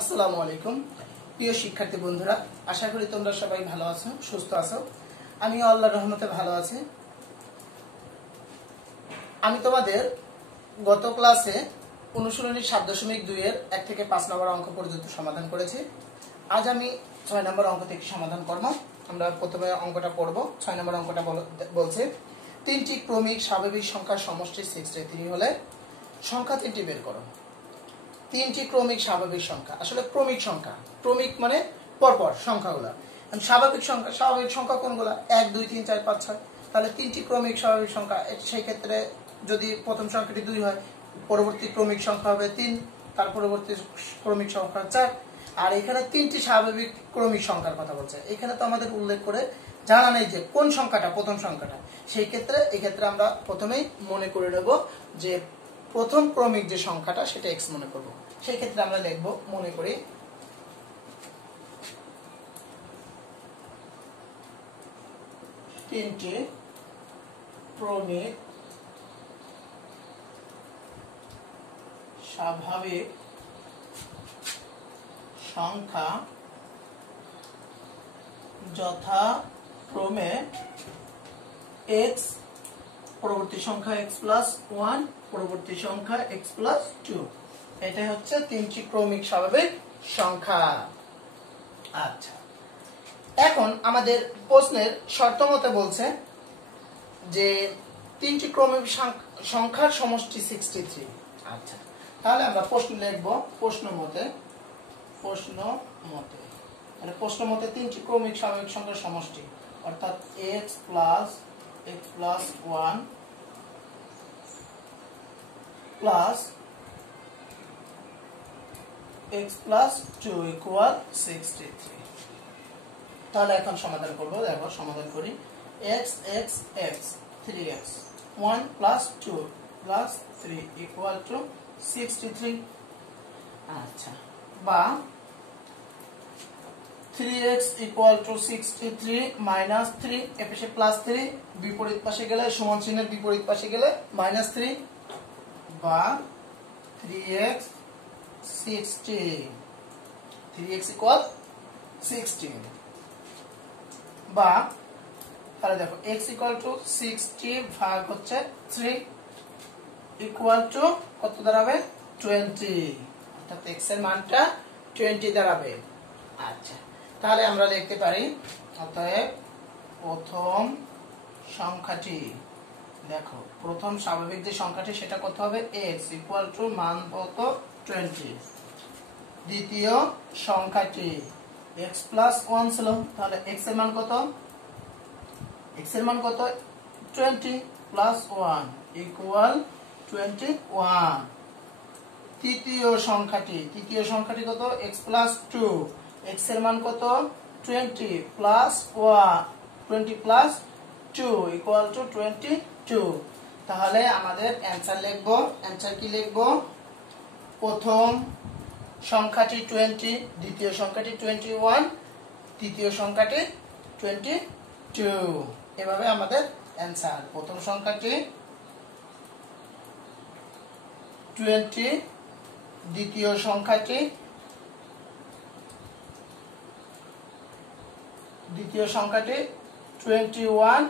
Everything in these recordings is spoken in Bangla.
আসসালামু আলাইকুম প্রিয় শিক্ষার্থী বন্ধুরা, আশা করি তোমরা সবাই ভালো আছো, সুস্থ আছো। আমি আল্লাহর রহমতে ভালো আছি। আমি তোমাদের গত ক্লাসে অনুশীলনী 7.2 এর 1 থেকে 5 নম্বর অঙ্ক পর্যন্ত সমাধান করেছি। আজ আমি 6 নম্বর অঙ্ক থেকে সমাধান করব। আমরা প্রথমে অঙ্কটা পড়ব। 6 নম্বর অঙ্কটা বলছে তিনটি ক্রমিক স্বাভাবিক সংখ্যার সমষ্টি 63 হলে সংখ্যা তিনটি বের করো। তিনটি ক্রমিক স্বাভাবিক সংখ্যা, আসলে ক্রমিক সংখ্যা, ক্রমিক মানে পরপর সংখ্যাগুলো। স্বাভাবিক সংখ্যা কোনগুলো? 1 2 3 4 5 6। তাহলে তিনটি ক্রমিক স্বাভাবিক সংখ্যা, সেই ক্ষেত্রে যদি প্রথম সংখ্যাটি 2 হয়, পরবর্তী ক্রমিক সংখ্যা হবে 3, তার পরবর্তী ক্রমিক সংখ্যা 4। আর এখানে তিনটি স্বাভাবিক ক্রমিক সংখ্যার কথা বলছে। এখানে তো আমাদের উল্লেখ করে জানা নেই যে কোন সংখ্যাটা প্রথম সংখ্যাটা। সেই ক্ষেত্রে এক্ষেত্রে আমরা প্রথমেই মনে করে নেব যে প্রথম ক্রমিক যে সংখ্যাটা সেটা x মনে করব। সেই ক্ষেত্রে আমরা লিখব, মনে করি তিনটি ক্রমিক স্বাভাবিক সংখ্যা যথাক্রমে x, পরবর্তী সংখ্যা x+1, পরবর্তী সংখ্যা x+2। এটাই হচ্ছে তিনটি ক্রমিক স্বাভাবিক সংখ্যা। আচ্ছা, এখন আমাদের প্রশ্নের শর্ত মতে বলছে যে তিনটি ক্রমিক সংখ্যার সমষ্টি 63। আচ্ছা, তাহলে আমরা প্রশ্ন লিখব প্রশ্ন মতে তিনটি ক্রমিক স্বাভাবিক সংখ্যার সমষ্টি, অর্থাৎ x+1 প্লাস x+2 ইকুয়াল 63। তাহলে এখন সমাধান করব। দেখো, সমাধান করি। x x x 3x 1 + 2 + 3 equal to 63। আচ্ছা, বা 3x ইকুয়াল টু 63 মাইনাস 3, এ পাশে +3, বিপরীত পাশে গেলে সমান চিহ্নের বিপরীত পাশে গেলে -3, বা 3x 60, 3x ইকুয়াল 16, বা তাহলে দেখো x ইকুয়াল টু 60 ভাগ হচ্ছে 3 ইকুয়াল টু কত দাঁড়াবে? 20, অর্থাৎ x এর মানটা 20 দাঁড়াবে। আচ্ছা, তাহলে আমরা লিখতে পারি অতএব প্রথম সংখ্যাটি, দেখো প্রথম স্বাভাবিক যে সংখ্যাটি সেটা কত হবে? x ইকুয়াল টু মান কত? 20। দ্বিতীয় সংখ্যাটি x+1 ছিল, তাহলে x এর মান কত? x এর মান কত? 20 + 1 ইকুয়াল 21। তৃতীয় সংখ্যাটি কত? x+2, x এর মান কত? 20 + 2 ইকুয়াল টু 22। তাহলে আমাদের অ্যানসার লিখব। অ্যানসার কি লিখব? প্রথম সংখ্যাটি 20, দ্বিতীয় সংখ্যাটি 21, তৃতীয় সংখ্যাটি 22। এভাবে আমাদের অ্যানসার। প্রথম সংখ্যাটি 20, দ্বিতীয় সংখ্যাটি 21,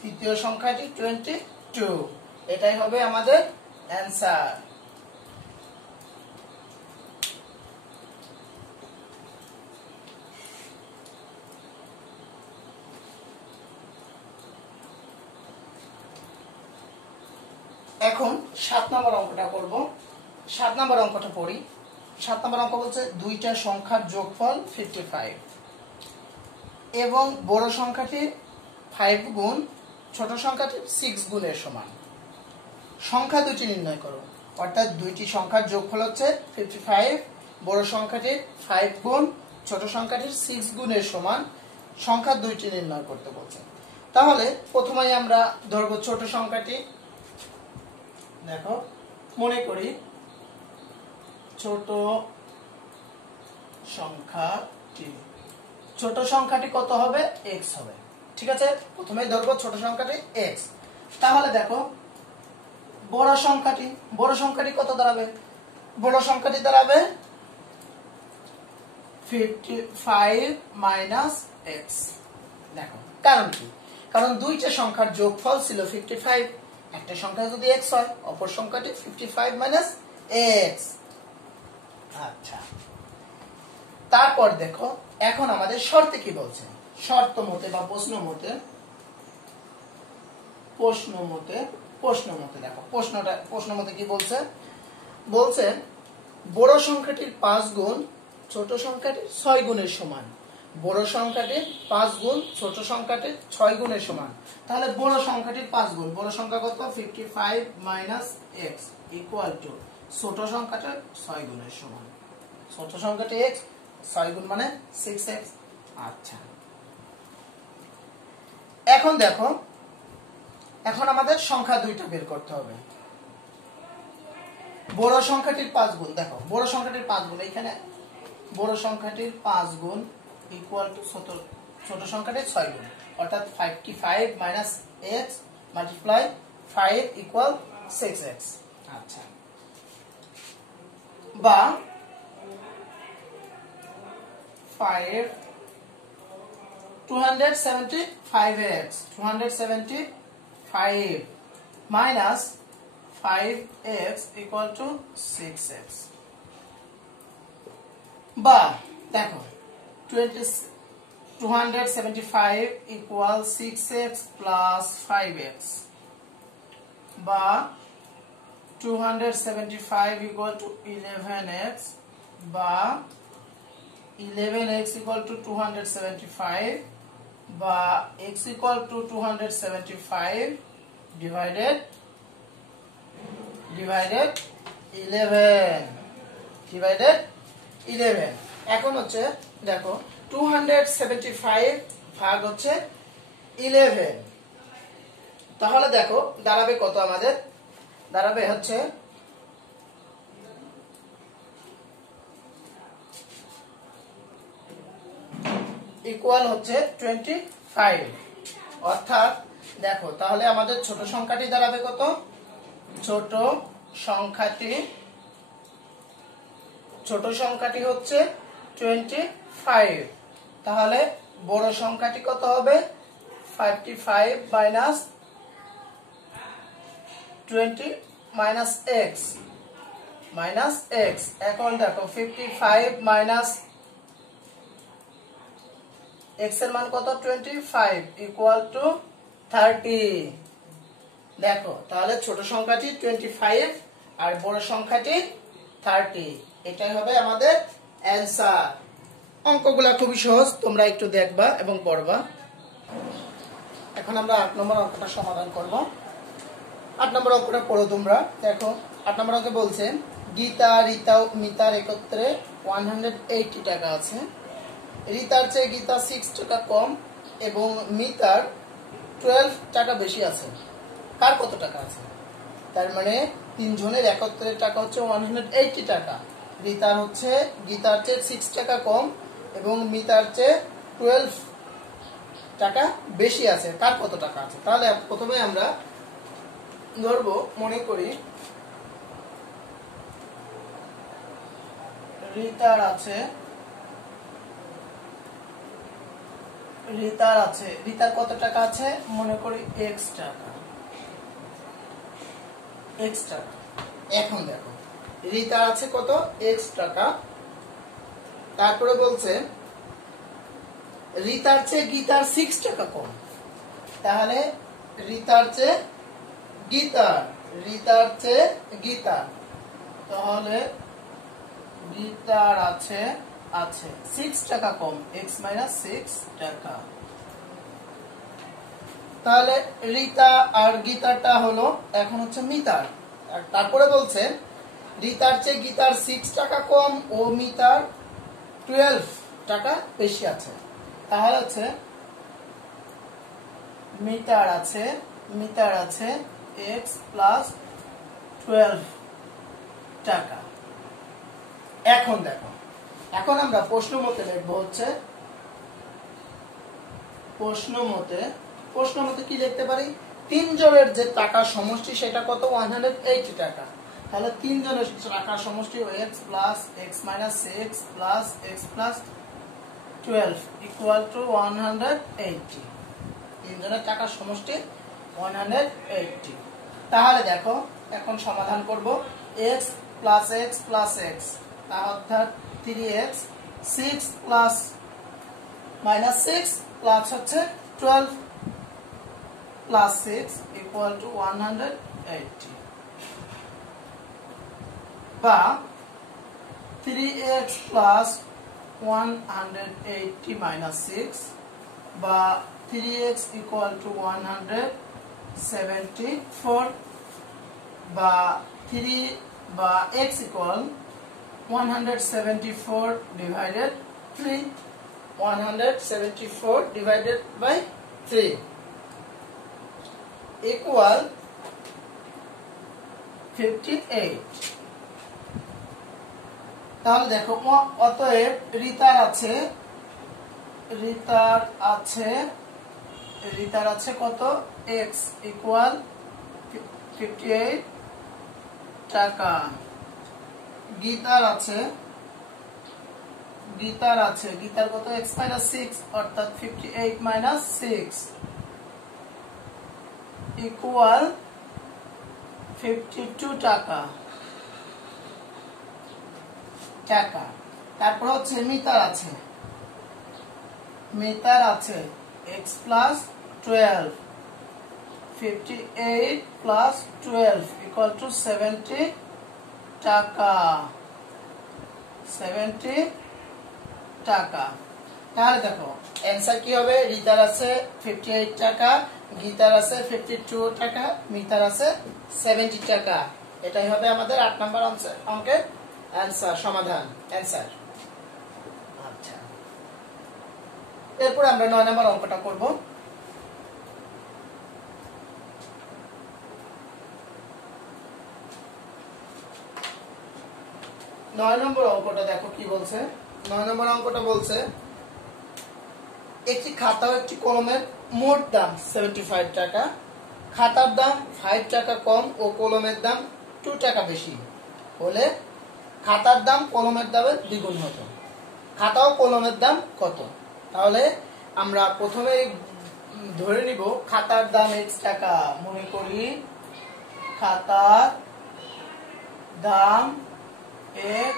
তৃতীয় সংখ্যাটি 22। এটাই হবে আমাদের অ্যানসার। এখন 7 নম্বর অঙ্কটা করব। 7 নম্বর অঙ্কটা পড়ি। 7 নম্বর অঙ্ক বলছে দুইটা সংখ্যার যোগফল 55 এবং বড় সংখ্যাটি 5 গুণ ছোট সংখ্যাটি 6 গুণের সমান। সংখ্যা দুটি নির্ণয় করো। অর্থাৎ দুইটি সংখ্যার যোগফল হচ্ছে 55, বড় সংখ্যাটির 5 গুণ ছোট সংখ্যাটির 6 গুণের সমান। সংখ্যা দুইটি নির্ণয় করতে বলছে। তাহলে প্রথমেই আমরা ধরব ছোট সংখ্যাটি। দেখো, মনে করি ছোট সংখ্যাটি কত হবে? x হবে। ঠিক আছে, প্রথমে ধরবো ছোট সংখ্যাটি x। তাহলে দেখো বড় সংখ্যাটি কত দাঁড়াবে? বড় সংখ্যাটি দাঁড়াবে 55 মাইনাস x। দেখো কারণ কি? কারণ দুইটা সংখ্যার যোগফল ছিল 55, একটা সংখ্যা যদি x হয় অপর সংখ্যাটি 55 মাইনাস x। আচ্ছা, তারপর দেখো এখন আমাদের শর্তে কি বলছে। শর্ত মতে বা প্রশ্ন মতে দেখো প্রশ্ন মতে কি বলছে? বলছে বড় সংখ্যাটির 5 গুণ ছোট সংখ্যাটির 6 গুণের সমান। বড় সংখ্যাটির 5 গুণ ছোট সংখ্যাটির 6 গুণের সমান। তাহলে বড় সংখ্যাটির 5 গুণ, বড় সংখ্যা কত? 55 মাইনাস x ইকুয়াল টু ছোট সংখ্যাটার 6 গুণের সমান। ছোট সংখ্যাটি x, 6 গুণ মানে 6x। আচ্ছা, এখন দেখো এখন আমাদের সংখ্যা দুইটা বের করতে হবে। বড় সংখ্যাটির 5 গুণ, দেখো বড় সংখ্যাটির 5 গুণ, এখানে বড় সংখ্যাটির 5 গুণ ইকুয়াল টু ছোট সংখ্যাটির 6 গুণ, অর্থাৎ 55 minus x multiply 5 equal 6x। আচ্ছা, বা 275x 275 minus 5x equal to 6x। বা দেখো 275 ইকুয়াল 6x প্লাস 5x, বা 275 ইকুয়াল টু 11x, বা 11x ইকুয়াল টু 275, বা x ইকুয়াল টু 275 ডিভাইডেড 11। এখন হচ্ছে দেখো 275 ভাগ হচ্ছে 11, তাহলে দেখো দাঁড়াবে কত? আমাদের দাঁড়াবে হচ্ছে ইকুয়াল হচ্ছে 25। অর্থাৎ দেখো তাহলে আমাদের ছোট সংখ্যাটি দাঁড়াবে কত? ছোট সংখ্যাটি হচ্ছে 25। তাহলে বড় সংখ্যাটি কত হবে? 55 মাইনাস 20 মাইনাস x। এখন দেখো 55 মাইনাস x এর মান কত? 25 ইকুয়াল টু 30। দেখো তাহলে ছোট সংখ্যাটি 25 আর বড় সংখ্যাটি 30, এটাই হবে আমাদের অ্যানসার। অঙ্কগুলা খুবই সহজ, তোমরা একটু দেখবা এবং পড়বা। এখন আমরা 8 নম্বর অঙ্কটা সমাধান করব। 8 নম্বর অঙ্কটা পড়ো তোমরা। দেখো 8 নম্বর অঙ্কে বলছে গীতা, রিতা ও মিতার একত্রে 180 টাকা আছে। রিতার চেয়ে গীতা 6 টাকা কম এবং মিতার 12 টাকা বেশি আছে। কার কত টাকা আছে? তার মানে তিনজনের একত্রের টাকা হচ্ছে 180 টাকা। রিতার হচ্ছে গীতার চেয়ে 6 টাকা কম এবং মিতার চেয়ে 12 টাকা বেশি আছে। কার কত টাকা আছে? তাহলে প্রথমে আমরা ধরবো, মনে করি রিতার কত টাকা আছে? মনে করি x টাকা। এখন দেখো রিতার আছে কত? x টাকা। তারপরে বলছে রিতার চেয়ে গীতার 6 টাকা কম। তাহলে রিতার চেয়ে গীতার, তাহলে গীতার আছে 6 টাকা কম, x মাইনাস 6 টাকা। তাহলে রিতা আর গীতারটা হলো এখন হচ্ছে মিতার। তারপরে বলছে রিতার চেয়ে গীতার 6 টাকা কম ও মিতার 12 টাকা বেশি আছে। তাহলে হচ্ছে মিতার আছে x প্লাস 12 টাকা। এখন দেখো, এখন আমরা প্রশ্ন মতে লিখবো হচ্ছে প্রশ্ন মতে প্রশ্ন মতে কি লিখতে পারি, তিনজনের যে টাকার সমষ্টি সেটা কত 180 টাকা। তাহলে তিনজনের টাকার সমষ্টি x plus x minus 6 plus x plus 12 equal to 180। তিনজনের টাকার সমষ্টি 180। তাহলে দেখো এখন সমাধান করব। x plus x plus x অর্থাৎ 3x, 6 প্লাস মাইনাস 6 প্লাস হচ্ছে 12 প্লাস 6 ইকুয়াল টু 180, বা 3x প্লাস 180 মাইনাস 6 বা 3x ইকুয়াল টু 174, বা 3 বা x equal 174 divided 3, 174 divided by 3 equal 58। তাহলে দেখো অতএব রিতার আছে কত x ইকুয়াল 58 টাকা। গীতার কত x মাইনাস 6 অর্থাৎ 58 মাইনাস 6 ইকুয়াল 52 টাকা। তারপর হচ্ছে মিতার আছে x plus 12, 58 plus 12 equal to 70 টাকা। 70 টাকা। তাহলে দেখো অ্যানসার কি হবে, রিতার আছে 58 টাকা, গীতার আছে 52 টাকা, মিতার আছে 70 টাকা। এটাই হবে আমাদের 8 নম্বর অঙ্কের অ্যানসার, সমাধান অ্যানসার। আচ্ছা, এরপর আমরা 9 নম্বর অঙ্কটা করব। 9 নম্বর অঙ্কটা দেখো কি বলছে। 9 নম্বর অঙ্কটা বলছে একটি খাতা ও একটি কলমের মোট দাম 75 টাকা, খাতার দাম 5 টাকা কম ও কলমের দাম 2 টাকা বেশি হলে খাতার দাম কলমের দামের দ্বিগুণ হতো। খাতা ও কলমের দাম কত? তাহলে আমরা প্রথমে ধরে নিব খাতার দাম x টাকা। মনে করি খাতার দাম x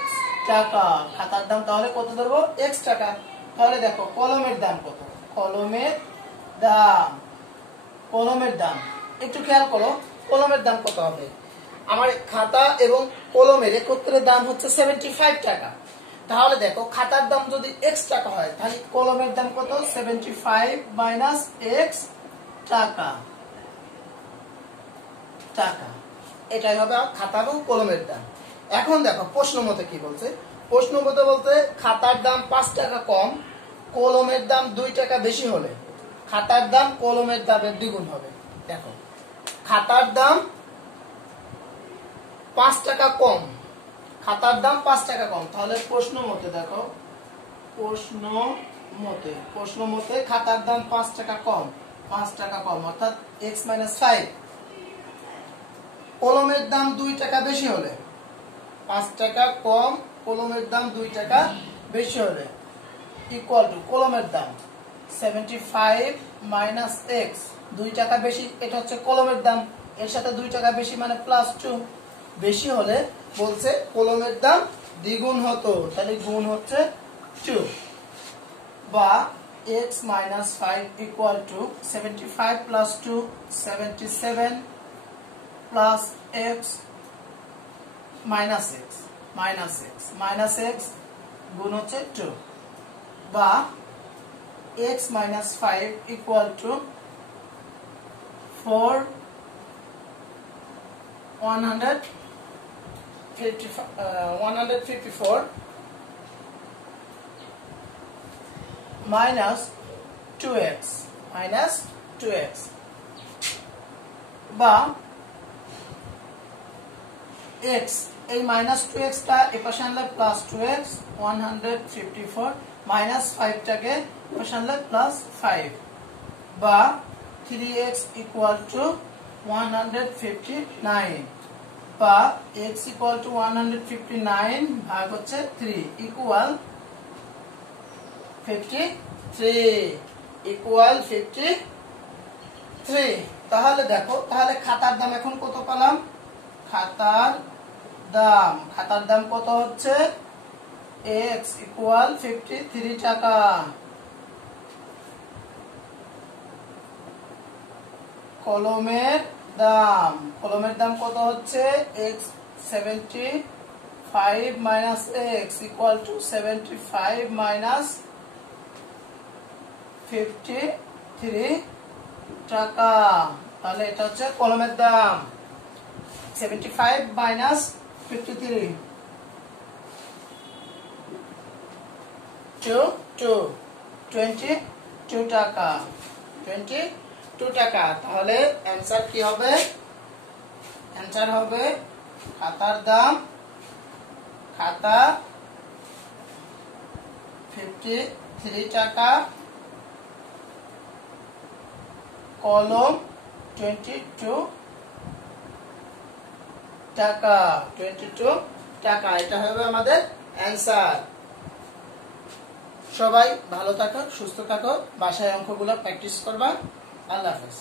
টাকা, খাতার দাম তাহলে কত ধরবো x টাকা। তাহলে দেখো কলমের দাম কত, কলমের দাম একটু খেয়াল করো, কলমের দাম কত হবে। আমার খাতা এবং কলমের একত্রে দাম হচ্ছে 75 টাকা। তাহলে দেখো খাতার দাম যদি x টাকা হয় তাহলে কলমের দাম কত 75 মাইনাস x টাকা। এটাই হবে খাতা এবং কলমের দাম। এখন দেখো প্রশ্ন মতে কি বলছে। প্রশ্ন মতে বলতে খাতার দাম 5 টাকা কম, কলমের দাম 2 টাকা বেশি হলে খাতার দাম কলমের দামের দ্বিগুণ হবে। দেখো খাতার দাম 5 টাকা কম, খাতার দাম 5 টাকা কম। তাহলে প্রশ্ন মতে দেখো, প্রশ্ন মতে খাতার দাম 5 টাকা কম, 5 টাকা কম অর্থাৎ x মাইনাস 5। কলমের দাম 2 টাকা বেশি হলে, 5 টাকা কম কলমের দাম 2 টাকা বেশি হলে ইকুয়াল টু কলমের দাম 75 মাইনাস x, 2 টাকা বেশি এটা হচ্ছে কলমের দাম, এর সাথে 2 টাকা বেশি মানে প্লাস 2 বেশি হলে বলছে কলমের দাম দ্বিগুণ হতো। তাহলে গুণ হচ্ছে 2, বা x minus 5 equal to 75 plus 2 77 plus x minus x গুণ হচ্ছে 2, বা x minus 5 equal to 154 minus 2x, বা x এই মাইনাস 2x টা এপাশে আনলে প্লাস 2x, 154 মাইনাস 5 টাকে এপাশে আনলে প্লাস 5, বা 3x equal to 159 বা x equal to 159 ভাগ হচ্ছে 3 equal 53 equal 53। তাহলে দেখো, তাহলে খাতার দাম এখন কত পেলাম? খাতার দাম কত হচ্ছে? x equal 53 টাকা। কলমের দাম কত হচ্ছে? x 75 minus x equal to 75 minus 53 টাকা। তাহলে এটা হচ্ছে কলমের দাম। 75 minus 53 22 টাকা। 22 টাকা। তাহলে অ্যানসার কি হবে? অ্যানসার হবে খাতার দাম, খাতা 53 টাকা, কলম 22 টাকা। 22 টাকা, এটা হবে আমাদের অ্যানসার। সবাই ভালো থাকো, সুস্থ থাকো, বাসায় অঙ্কগুলো প্র্যাকটিস করবা। আল্লাহ হাফেজ।